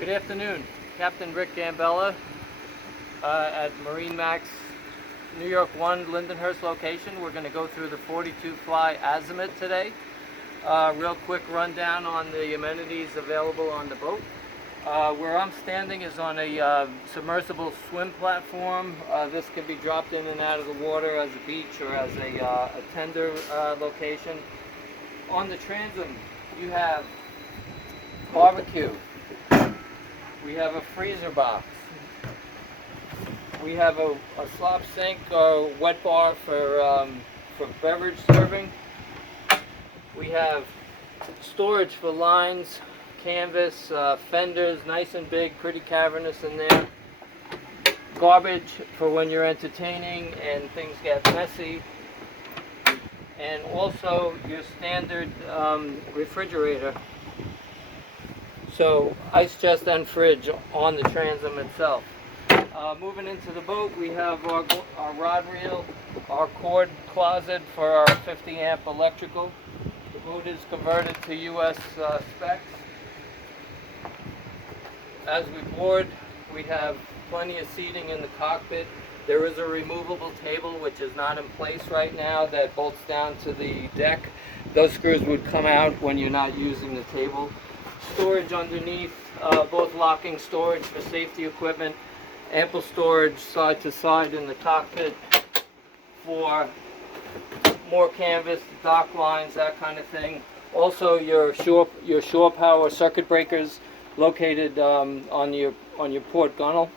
Good afternoon, Captain Rick Gambella at MarineMax New York 1 Lindenhurst location. We're going to go through the 42 Fly Azimut today. Real quick rundown on the amenities available on the boat. Where I'm standing is on a submersible swim platform. This can be dropped in and out of the water as a beach or as a tender location. On the transom, you have barbecue. We have a freezer box. We have a slop sink or wet bar for beverage serving. We have storage for lines, canvas, fenders, nice and big, pretty cavernous in there. Garbage for when you're entertaining and things get messy. And also your standard refrigerator. So ice chest and fridge on the transom itself. Moving into the boat, we have our rod reel, our cord closet for our 50 amp electrical. The boat is converted to US specs. As we board, we have plenty of seating in the cockpit. There is a removable table which is not in place right now that bolts down to the deck. Those screws would come out when you're not using the table. Storage underneath, both locking storage for safety equipment, ample storage side to side in the cockpit for more canvas, dock lines, that kind of thing. Also your shore power circuit breakers located on your port gunnel.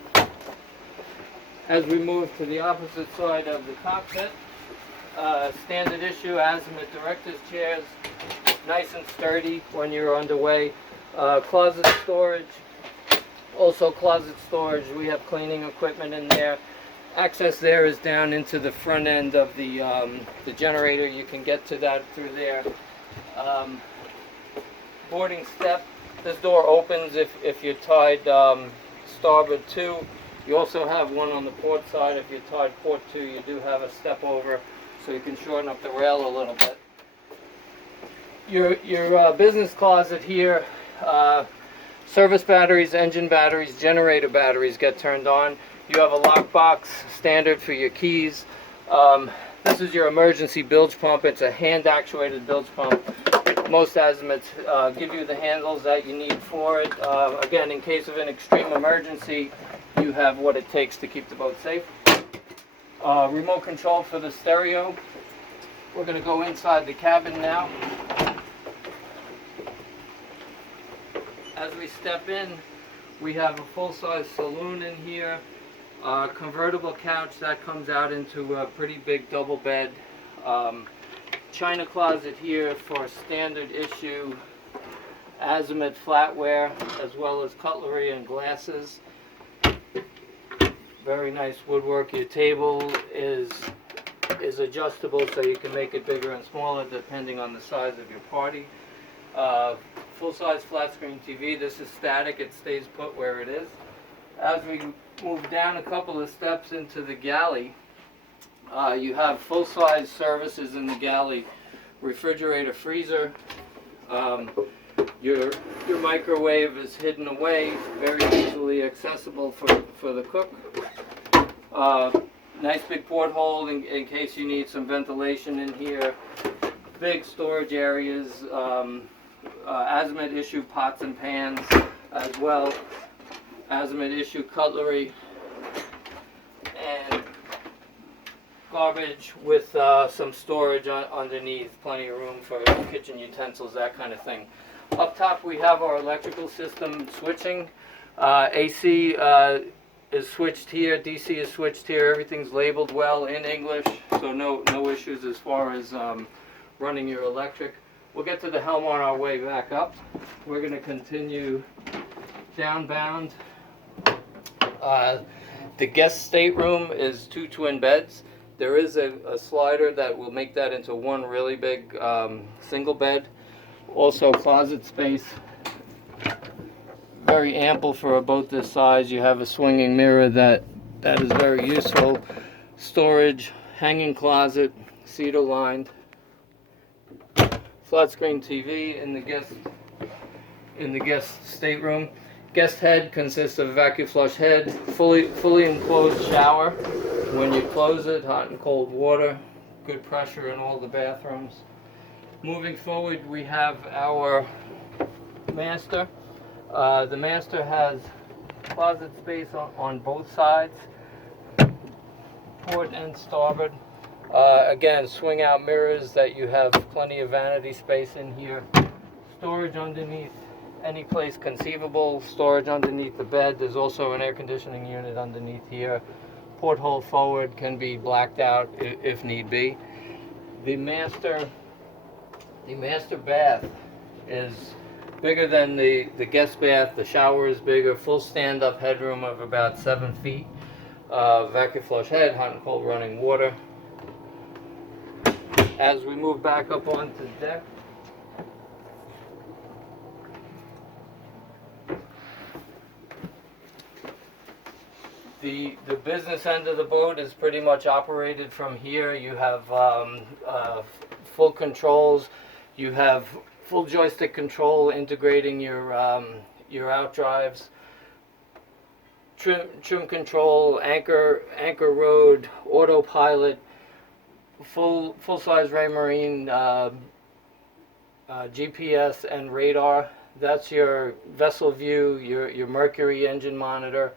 As we move to the opposite side of the cockpit, standard issue Azimut director's chairs, nice and sturdy when you're underway. Closet storage, also closet storage. We have cleaning equipment in there. Access there is down into the front end of the generator. You can get to that through there. Boarding step. This door opens if you're tied starboard 2. You also have one on the port side. If you're tied port 2, you do have a step over, so you can shorten up the rail a little bit. Your business closet here. Service batteries, engine batteries, generator batteries get turned on. You have a lockbox standard for your keys. This is your emergency bilge pump. It's a hand actuated bilge pump. Most Azimuts give you the handles that you need for it. Again, in case of an extreme emergency, you have what it takes to keep the boat safe. Remote control for the stereo. We're going to go inside the cabin now. As we step in, we have a full-size saloon in here, convertible couch that comes out into a pretty big double bed, china closet here for standard issue Azimut flatware, as well as cutlery and glasses. Very nice woodwork. Your table is adjustable, so you can make it bigger and smaller depending on the size of your party. Full-size flat screen TV. This is static, it stays put where it is. As we move down a couple of steps into the galley, you have full-size services in the galley. Refrigerator, freezer. Your microwave is hidden away, very easily accessible for the cook. Nice big porthole in case you need some ventilation in here. Big storage areas. Azimut issue pots and pans as well. Azimut issue cutlery and garbage with some storage underneath. Plenty of room for kitchen utensils, that kind of thing. Up top we have our electrical system switching. AC is switched here, DC is switched here. Everything's labeled well in English, so no issues as far as running your electric. We'll get to the helm on our way back up. We're going to continue downbound. The guest stateroom is 2 twin beds. There is a slider that will make that into one really big single bed. Also closet space. Very ample for a boat this size. You have a swinging mirror that is very useful. Storage, hanging closet, cedar lined. Flat screen TV in the guest stateroom. Guest head consists of a vacuum flush head, fully enclosed shower. When you close it, hot and cold water, good pressure in all the bathrooms. Moving forward, we have our master. The master has closet space on both sides, port and starboard. Again, swing out mirrors that you have plenty of vanity space in here. Storage underneath any place conceivable, storage underneath the bed. There's also an air conditioning unit underneath here. Porthole forward can be blacked out if need be. The master bath is bigger than the guest bath. The shower is bigger, full stand-up headroom of about 7 feet. Vacuum flush head, hot and cold running water. As we move back up onto the deck, the business end of the boat is pretty much operated from here. You have full controls. You have full joystick control integrating your outdrives. Trim control, anchor rode, autopilot, full-size Raymarine GPS and radar. That's your vessel view, your Mercury engine monitor.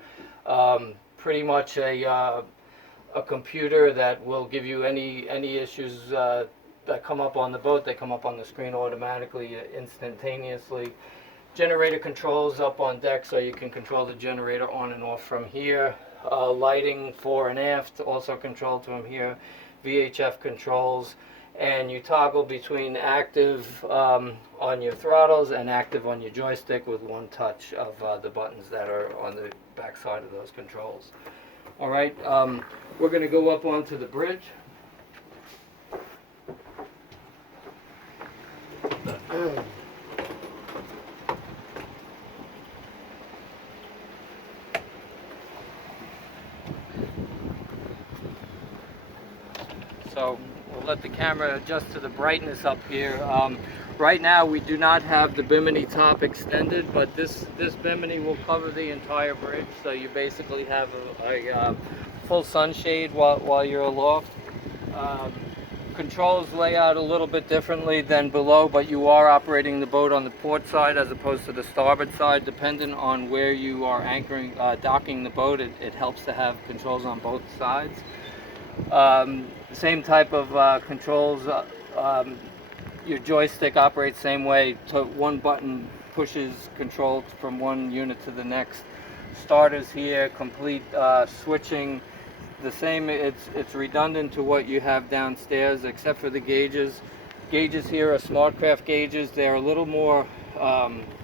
Pretty much a computer that will give you any issues that come up on the boat. They come up on the screen automatically, instantaneously. Generator controls up on deck, so you can control the generator on and off from here. Lighting fore and aft, also controlled from here. VHF controls, and you toggle between active on your throttles and active on your joystick with one touch of the buttons that are on the back side of those controls. All right, we're going to go up onto the bridge. So we'll let the camera adjust to the brightness up here. Right now we do not have the Bimini top extended, but this Bimini will cover the entire bridge, so you basically have a full sunshade while you're aloft. Controls lay out a little bit differently than below, but you are operating the boat on the port side as opposed to the starboard side. Depending on where you are anchoring, docking the boat, it helps to have controls on both sides. Same type of controls. Your joystick operates same way. One button pushes control from one unit to the next. Starters here, complete switching. The same, it's redundant to what you have downstairs, except for the gauges. Gauges here are SmartCraft gauges. They're a little more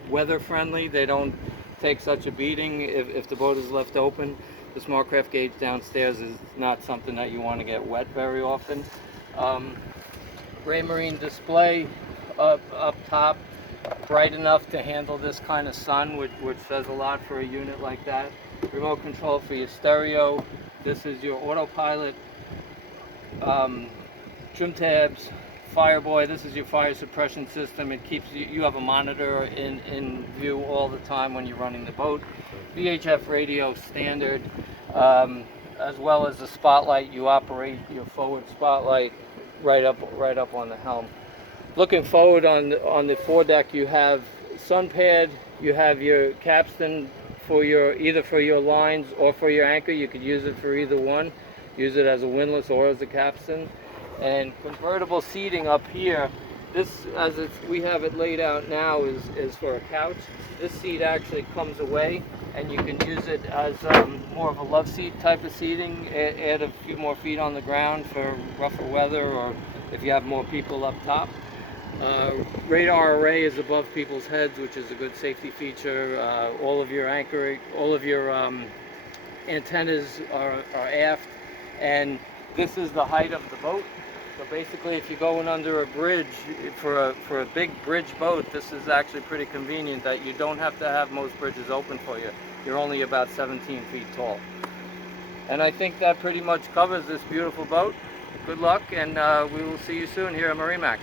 weather friendly. They don't take such a beating if the boat is left open. The SmartCraft gauge downstairs is not something that you want to get wet very often. Raymarine display up top, bright enough to handle this kind of sun, which says a lot for a unit like that. Remote control for your stereo. This is your autopilot. Trim tabs, Fireboy. This is your fire suppression system. It keeps you have a monitor in view all the time when you're running the boat. VHF radio standard, as well as the spotlight. You operate your forward spotlight right up on the helm. Looking forward on the foredeck, you have sun pad. You have your capstan for either for your lines or for your anchor. You could use it for either one. Use it as a windlass or as a capstan. And convertible seating up here. This, we have it laid out now, is for a couch. This seat actually comes away, and you can use it as more of a love seat type of seating. Add a few more feet on the ground for rougher weather, or if you have more people up top. Radar array is above people's heads, which is a good safety feature. All of your antennas are aft, and this is the height of the boat. So basically, if you're going under a bridge for a big bridge boat, this is actually pretty convenient that you don't have to have most bridges open for you. You're only about 17 feet tall. And I think that pretty much covers this beautiful boat. Good luck, and we will see you soon here at MarineMax.